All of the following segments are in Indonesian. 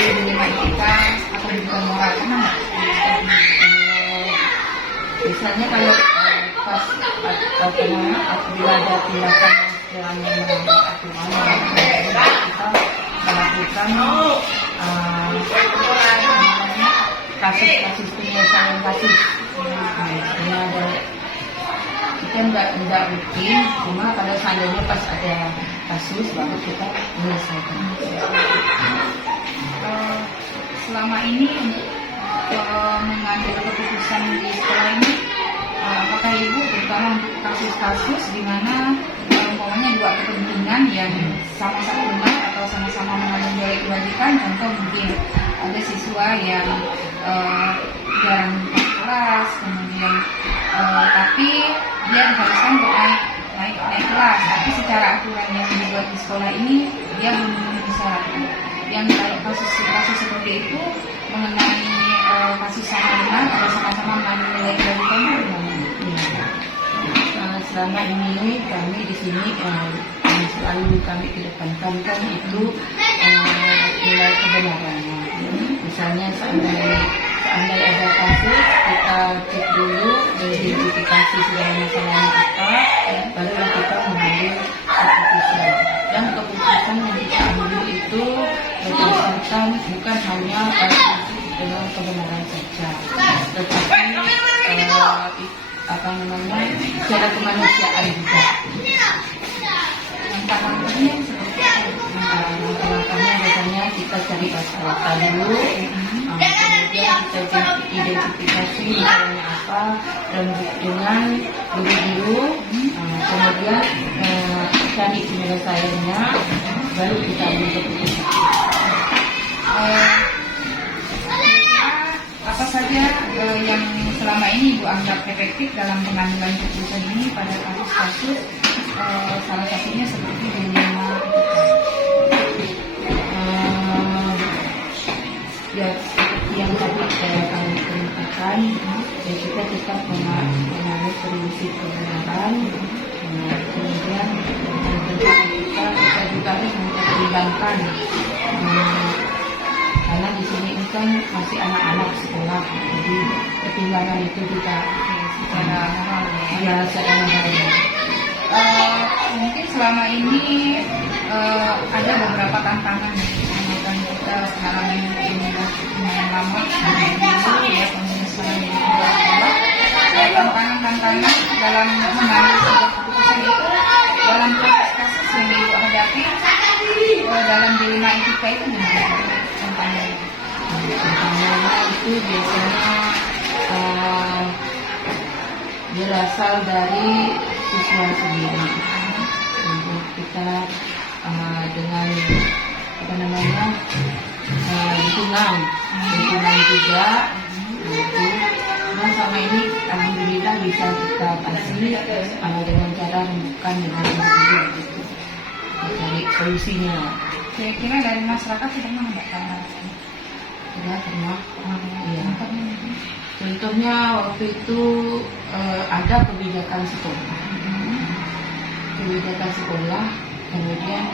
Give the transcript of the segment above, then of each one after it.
dilema etika atau dugaan moral, pernah nggak? Misalnya kalau pas apabila ada tindakan yang melanggar aturan kita melakukan kasus penyelesaian kasus. Kita nggak rutin, cuma kalau seandainya pas ada kasus baru kita menyelesaikan. Selama ini untuk mengambil keputusan di sekolah ini, apakah Ibu terutama untuk kasus-kasus di mana umpamanya dua kepentingan yang sama-sama benar atau sama-sama mengandung nilai kewajiban, contoh mungkin ada siswa yang jarang ke kelas, kemudian tapi dia diharuskan untuk naik kelas, tapi secara aturan yang dibuat di sekolah ini dia belum memenuhi syarat. Yang kalau kasus seperti itu mengenai kasus sama benar atau sama-sama mengandung nilai kewajiban selama ini kami di sini yang selalu kami kedepankan kan itu nilai kebenarannya. Misalnya seandainya ada kasus, kita cek dulu identifikasi segala masalahnya apa, baru kita mengambil keputusan. Dan keputusan yang kita ambil itu berdasarkan bukan hanya dengan kebenaran saja, tetapi secara kemanusiaan juga. Langkah-langkahnya seperti apa? Langkah-langkahnya biasanya kita cari data dulu, kemudian kita identifikasi misalnya apa, dan dengan dulu, kemudian cari penyelesaiannya, baru kita ambil keputusan. Apa saja yang selama ini Ibu anggap efektif dalam pengambilan keputusan ini pada kasus-kasus salah satunya seperti dilema ya seperti yang tadi kami ceritakan, ya kita tetap mengalami prinsip kebenaran, kemudian kita juga harus mempertimbangkan karena di sini kan masih anak-anak sekolah, jadi pertimbangan itu juga secara moral secara moral. Mungkin selama ini ada beberapa tantangan yang kita sekarang ini lama dulu ya, penyesuaian yang tantangan dalam mengambil sebuah keputusan itu dalam kasus yang Ibu hadapi dalam dilema etika itu gimana? Tantangannya itu biasanya berasal dari siswa sendiri. Jadi kita dengan dukungan juga. Nah sama ini alhamdulillah bisa kita kasih dengan cara rembukan dengan individu gitu, cari solusinya. Kira-kira dari masyarakat sudah mendapatkan Ya pernah, iya. Contohnya waktu itu ada kebijakan sekolah, kemudian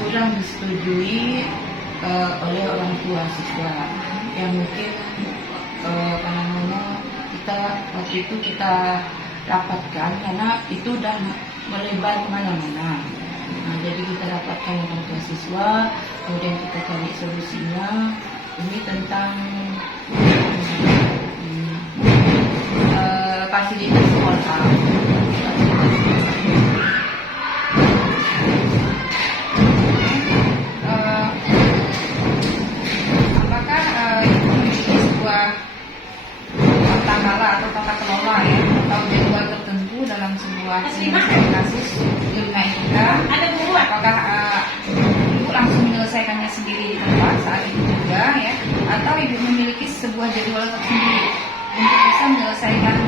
kurang disetujui oleh orang tua siswa, yang mungkin kita waktu itu kita rapatkan karena itu udah melebar kemana-mana. Nah, jadi kita dapatkan orang tua siswa, kemudian kita cari solusinya. Ini tentang fasilitas sekolah. Apakah itu memiliki sebuah tata kelola atau tata kelola ya, atau jadwal tertentu dalam sebuah penyelesaian kasus dilema etika? Apakah Ibu langsung menyelesaikannya sendiri di tempat saat itu juga ya, atau Ibu memiliki sebuah jadwal tersendiri untuk bisa menyelesaikan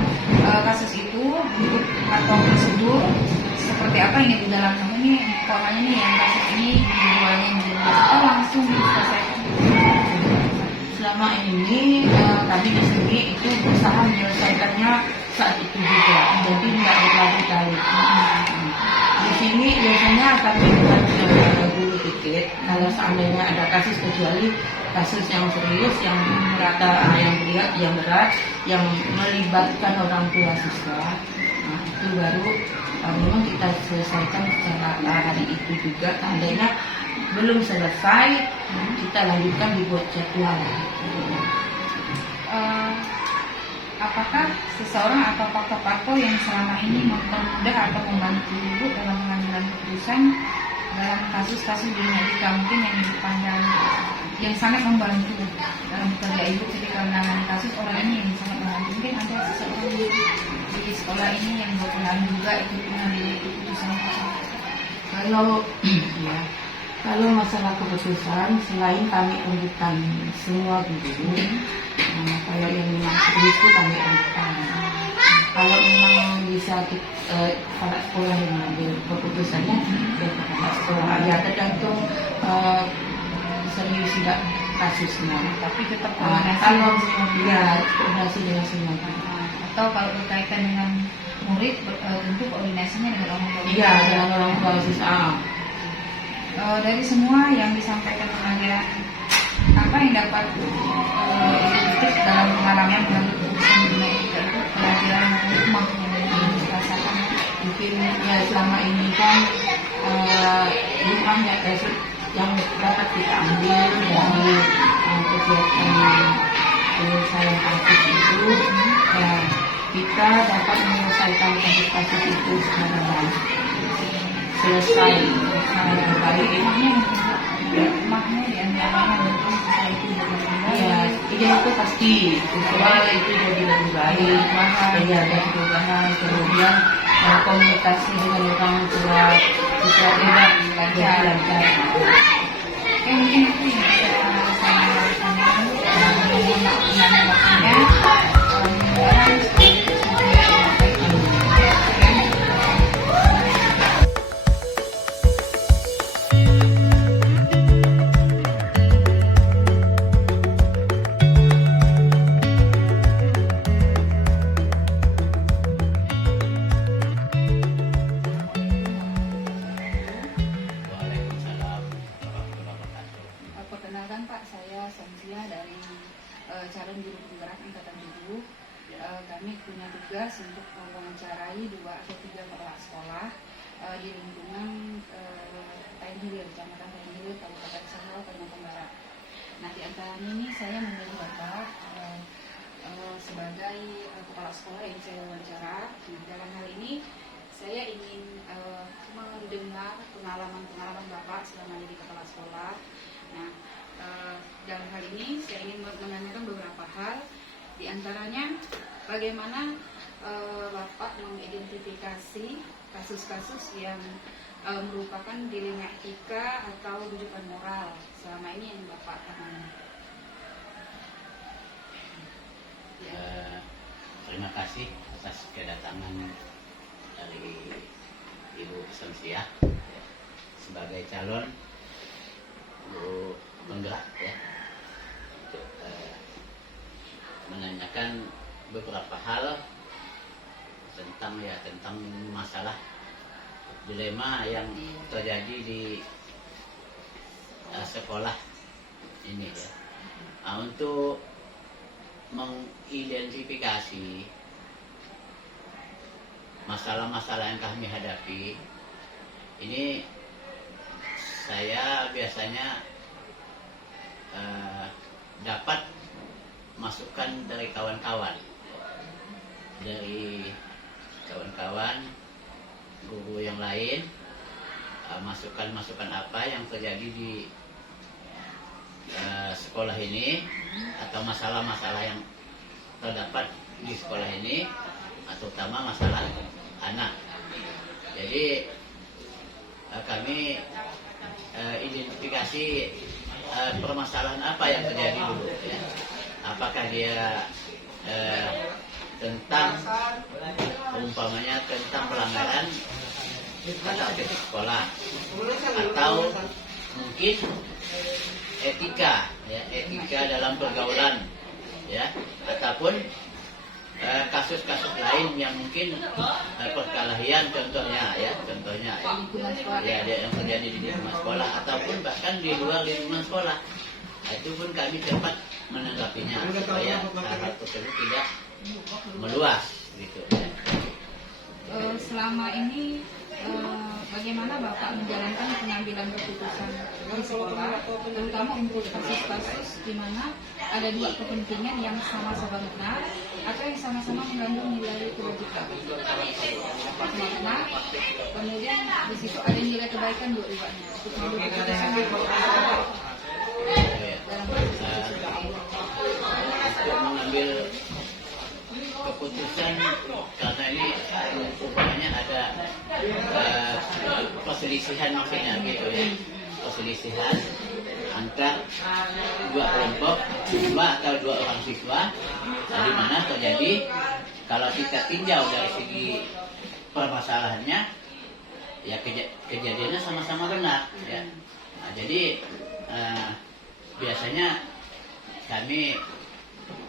kasus itu atau prosedur seperti apa yang Ibu jalankan ini, polanya nih yang kasus ini jadwalnya atau langsung diselesaikan? Selama ini kami di sini itu berusaha menyelesaikannya saat itu juga, jadi nggak berlarut-larut. sini biasanya kami bukan guru tiket kalau seandainya ada kasus, kecuali kasus yang serius, yang berat, yang melibatkan orang tua siswa. Nah, itu baru memang kita selesaikan secara hari itu juga. Seandainya belum selesai, kita lanjutkan dibuat jadwal. Apakah seseorang atau parpol yang selama ini mempermudah atau membantu ibu dalam pengambilan keputusan dalam kasus-kasus di Medika mungkin yang dipandang yang sangat membantu dalam kerja ibu ketika menangani kasus, orang ini yang sangat membantu? Mungkin ada seseorang di sekolah ini yang berperan juga ikut mengambil keputusan? Kalau masalah keputusan, selain kami umumkan semua guru, kalau yang memang serius itu kami umumkan. Kalau memang bisa kepala sekolah yang mengambil keputusannya, ya kepala sekolah. Ya tergantung serius tidak kasusnya. Tapi tetap kalau koordinasi dengan semua. Atau kalau berkaitan dengan murid, tentu koordinasinya dengan orang tua. Iya, dengan orang tua siswa. Dari semua yang disampaikan pengajar, apa yang dapat tips dalam pengalaman mengambil keputusan mengenai itu pelajaran atau hikmah yang dirasakan? Mungkin ya selama ini kan hikmah yang dapat kita ambil dari kegiatan penyelesaian kasus itu, ya kita dapat menyelesaikan kasus-kasus itu secara baik, selesai dengan baik. Hikmahnya di antaranya mungkin sesuai itu Ya, itu pasti sesuai itu jadi lebih baik, menjaga perubahan, kemudian komunikasi dengan orang tua bisa tidak lancar. Mungkin itu yang bisa saya sampaikan. Perkenalkan Pak, saya Sonsia dari calon juru penggerak Angkatan 7. Kami punya tugas untuk mewawancarai 2 atau 3 kepala sekolah di lingkungan Tainhilir, Kecamatan Tainhilir, Kabupaten Sanggau, Kalimantan Barat. Nah, di antaranya ini saya memilih Bapak sebagai kepala sekolah yang saya wawancara. Nah, dalam hal ini saya ingin mendengar pengalaman Bapak selama jadi kepala sekolah. Nah, dalam hal ini saya ingin menanyakan beberapa hal, di antaranya bagaimana Bapak mengidentifikasi kasus-kasus yang merupakan dilema etika atau rujukan moral selama ini yang Bapak tangani. Terima kasih atas kedatangan dari Ibu Sonsia sebagai calon guru penggerak ya, untuk menanyakan beberapa hal tentang masalah dilema yang terjadi di sekolah ini ya. Untuk mengidentifikasi masalah-masalah yang kami hadapi ini, saya biasanya dapat masukan dari kawan-kawan, guru yang lain, masukan-masukan apa yang terjadi di sekolah ini, atau masalah-masalah yang terdapat di sekolah ini, terutama masalah anak. Jadi kami identifikasi permasalahan apa yang terjadi dulu ya. Apakah dia tentang umpamanya tentang pelanggaran tata tertib sekolah, atau mungkin etika ya, etika dalam pergaulan ya, ataupun kasus-kasus lain yang mungkin perkelahian contohnya ya Lingkungan sekolah. ya yang terjadi di lingkungan sekolah ataupun bahkan di luar lingkungan sekolah. Itu pun kami cepat menanggapinya supaya hal tersebut tidak meluas gitu ya. Selama ini bagaimana Bapak menjalankan pengambilan keputusan di sekolah, terutama untuk kasus-kasus di mana ada dua kepentingan yang sama-sama benar atau yang sama-sama mengandung nilai kebajikan. Benar, kemudian di situ ada nilai kebaikan dua-duanya untuk mengambil keputusan dalam kasus seperti ini. Untuk mengambil keputusan karena ini umpamanya ada perselisihan maksudnya gitu ya, perselisihan antar dua kelompok siswa atau dua orang siswa, di mana terjadi kalau kita tinjau dari segi permasalahannya ya kejadiannya sama-sama benar ya. Nah, jadi biasanya kami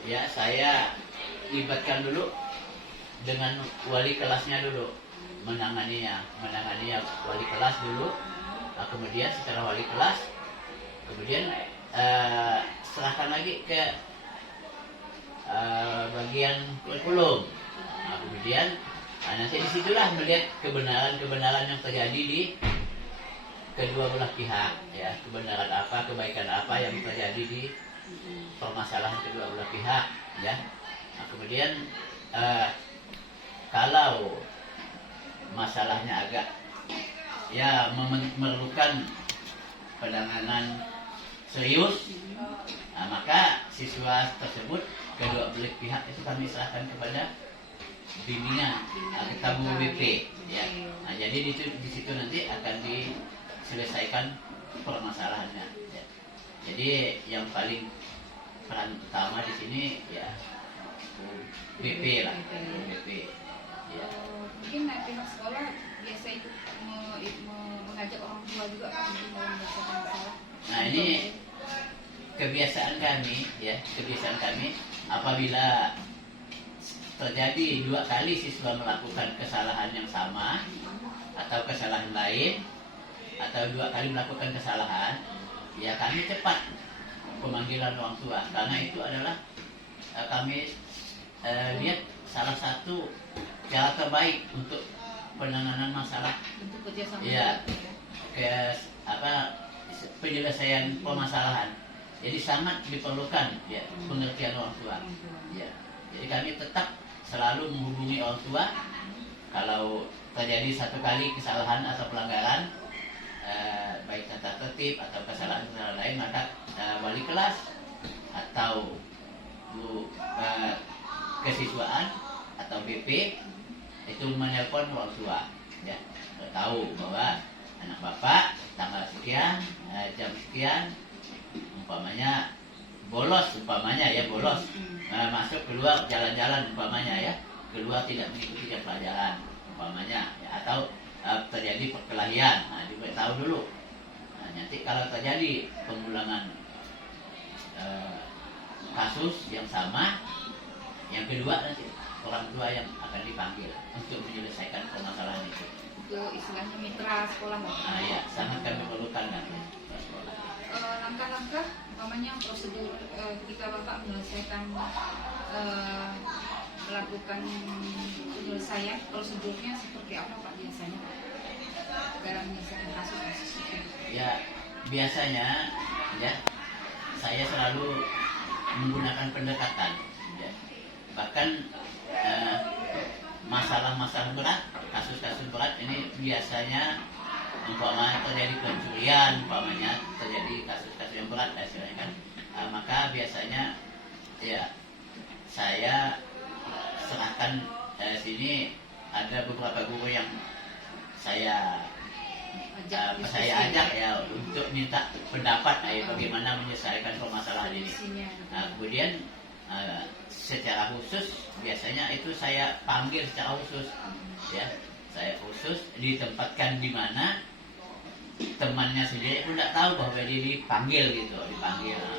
ya saya libatkan dulu dengan wali kelasnya dulu, menanganinya wali kelas dulu. Nah, kemudian setelah wali kelas kemudian serahkan lagi ke bagian kurikulum. Nah, kemudian nanti disitulah melihat kebenaran yang terjadi di kedua belah pihak ya, kebenaran apa, kebaikan apa yang terjadi di permasalahan kedua belah pihak ya. Nah, kemudian kalau masalahnya agak ya memerlukan penanganan serius, nah, maka siswa tersebut kedua belah pihak itu kami serahkan kepada bimbingan tamu BP ya. Nah, jadi di situ nanti akan diselesaikan permasalahannya ya. Jadi yang paling peran utama di sini ya BP lah, BP ya. Mungkin pihak sekolah biasa ikut mengajak orang tua juga Pak untuk menyelesaikan masalah. Nah, ini kebiasaan kami apabila terjadi dua kali siswa melakukan kesalahan yang sama atau kesalahan lain atau dua kali melakukan kesalahan, ya kami cepat pemanggilan orang tua karena itu adalah kami lihat salah satu cara terbaik untuk penanganan masalah Untuk kerjasama. ya penyelesaian permasalahan. Jadi sangat diperlukan ya pengertian orang tua. Ya. Jadi kami tetap selalu menghubungi orang tua kalau terjadi satu kali kesalahan atau pelanggaran baik tata tertib atau kesalahan lain, maka wali kelas atau kesiswaan atau BP itu menelpon orang tua ya, tahu bahwa anak bapak tanggal sekian jam sekian umpamanya bolos masuk keluar jalan-jalan umpamanya ya, keluar tidak mengikuti jam pelajaran umpamanya ya, atau terjadi perkelahian, nah diberitahu dulu. Nah, nanti kalau terjadi pengulangan kasus yang sama, yang kedua nanti orang tua yang akan dipanggil untuk menyelesaikan permasalahan itu. Itu istilahnya mitra sekolah. Nah ya, sangat kami perlukan kan sekolah. Langkah-langkah umpamanya prosedur ketika Bapak menyelesaikan melakukan penyelesaian, prosedurnya seperti apa Pak biasanya dalam menyelesaikan kasus-kasus itu? Ya biasanya ya saya selalu menggunakan pendekatan ya. Bahkan masalah-masalah berat, kasus-kasus berat ini biasanya umpamanya terjadi pencurian, umpamanya terjadi kasus-kasus yang berat hasilnya kan, maka biasanya ya saya serahkan sini ada beberapa guru yang saya ajak ya untuk minta pendapat bagaimana menyelesaikan permasalahan ini. Nah, kemudian secara khusus biasanya itu saya panggil secara khusus ya, saya khusus ditempatkan di mana temannya sendiri pun tidak tahu bahwa dia dipanggil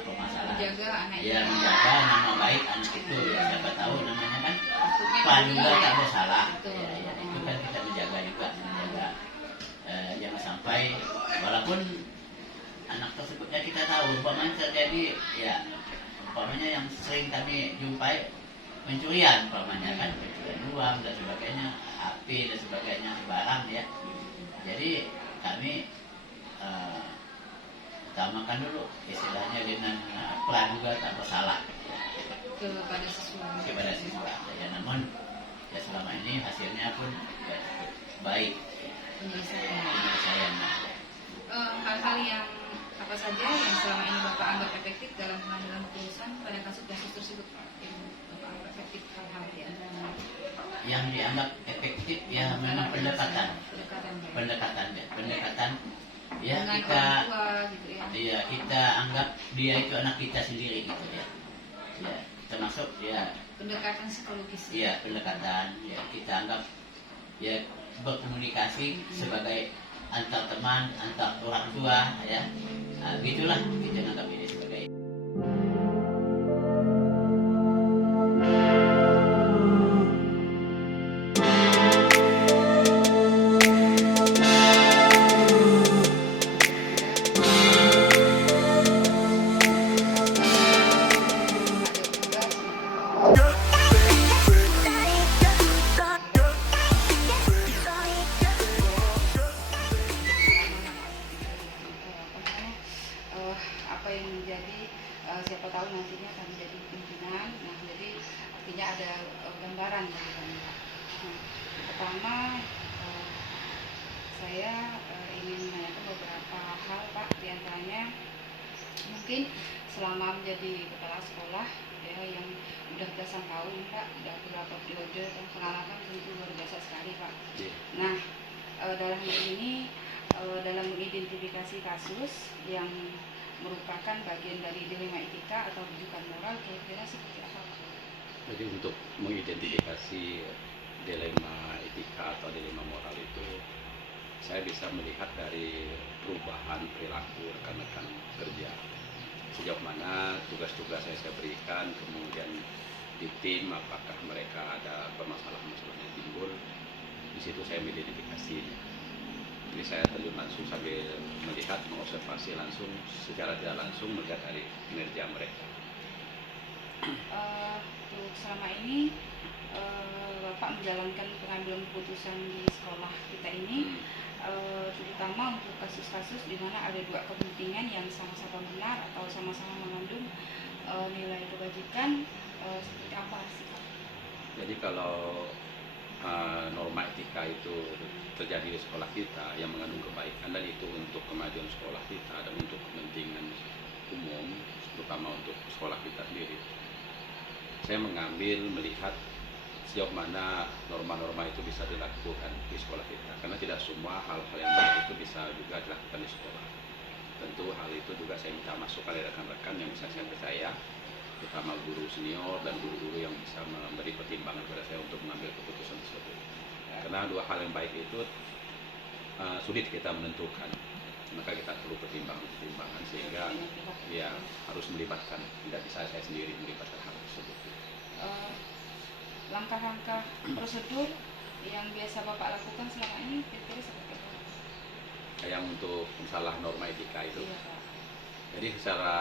permasalahan Menjaga anak ya, menjaga nama baik anak itu ya, siapa tahu namanya kan takutnya praduga nanti tak bersalah. Betul. Ya, itu kan kita menjaga juga, menjaga jangan sampai walaupun anak tersebutnya kita tahu umpamanya terjadi ya umpamanya yang sering kami jumpai pencurian umpamanya kan, pencurian uang dan sebagainya, HP dan sebagainya, barang ya. Jadi kami utamakan dulu istilahnya dengan praduga tak bersalah kepada siswa. kepada siswa. Ya, namun ya selama ini hasilnya pun ya, baik penyelesaiannya. Hal-hal yang apa saja yang selama ini Bapak anggap efektif dalam pengambilan keputusan pada kasus-kasus tersebut, Pak? Yang Bapak anggap efektif hal-hal di antara Yang dianggap efektif ya memang pendekatan ya dengan kita orang tua gitu ya. ya kita anggap dia itu anak kita sendiri gitu ya, ya termasuk ya Pendekatan psikologis. ya pendekatan ya kita anggap ya berkomunikasi sebagai antar teman, antar orang tua ya. Nah, gitulah kita anggap ini sebagai apa yang menjadi siapa tahu nantinya akan menjadi pimpinan. Nah, jadi artinya ada gambaran bagi kami, Pak. Nah, pertama saya ingin menanyakan beberapa hal, Pak. Di antaranya mungkin selama menjadi kepala sekolah ya yang udah belasan tahun, Pak, udah beberapa periode dan pengalaman tentu luar biasa sekali, Pak. Nah, dalam hal ini dalam mengidentifikasi kasus yang merupakan bagian dari dilema etika atau rujukan moral, kira-kira seperti apa, Pak? Jadi untuk mengidentifikasi dilema etika atau dilema moral itu, saya bisa melihat dari perubahan perilaku rekan-rekan kerja. Sejauh mana tugas-tugas saya berikan, kemudian di tim apakah mereka ada permasalahan-permasalahan yang timbul, di situ saya mengidentifikasinya. Jadi saya terjun langsung sambil melihat, mengobservasi langsung secara tidak langsung melihat dari kinerja mereka. Untuk selama ini Bapak menjalankan pengambilan keputusan di sekolah kita ini, terutama untuk kasus-kasus di mana ada dua kepentingan yang sama-sama benar atau sama-sama mengandung nilai kebajikan, seperti apa sih, Pak? Jadi kalau norma etika itu terjadi di sekolah kita yang mengandung kebaikan dan itu untuk kemajuan sekolah kita dan untuk kepentingan umum, terutama untuk sekolah kita sendiri. Saya mengambil melihat sejauh mana norma-norma itu bisa dilakukan di sekolah kita, karena tidak semua hal-hal yang baik itu bisa juga dilakukan di sekolah. Tentu hal itu juga saya minta masukan dari rekan-rekan yang bisa saya percaya, terutama guru senior dan guru-guru yang bisa memberi pertimbangan kepada saya untuk mengambil keputusan tersebut. Karena dua hal yang baik itu sulit kita menentukan, maka kita perlu pertimbangan sehingga ya harus melibatkan, tidak bisa saya sendiri melibatkan hal tersebut. Langkah-langkah prosedur yang biasa Bapak lakukan selama ini kira-kira seperti apa? Yang untuk masalah norma etika itu, Iya, Pak. jadi secara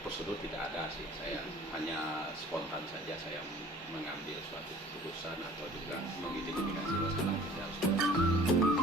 prosedur tidak ada sih, saya hanya spontan saja saya mengambil suatu keputusan atau juga mengidentifikasi masalah secara spontan.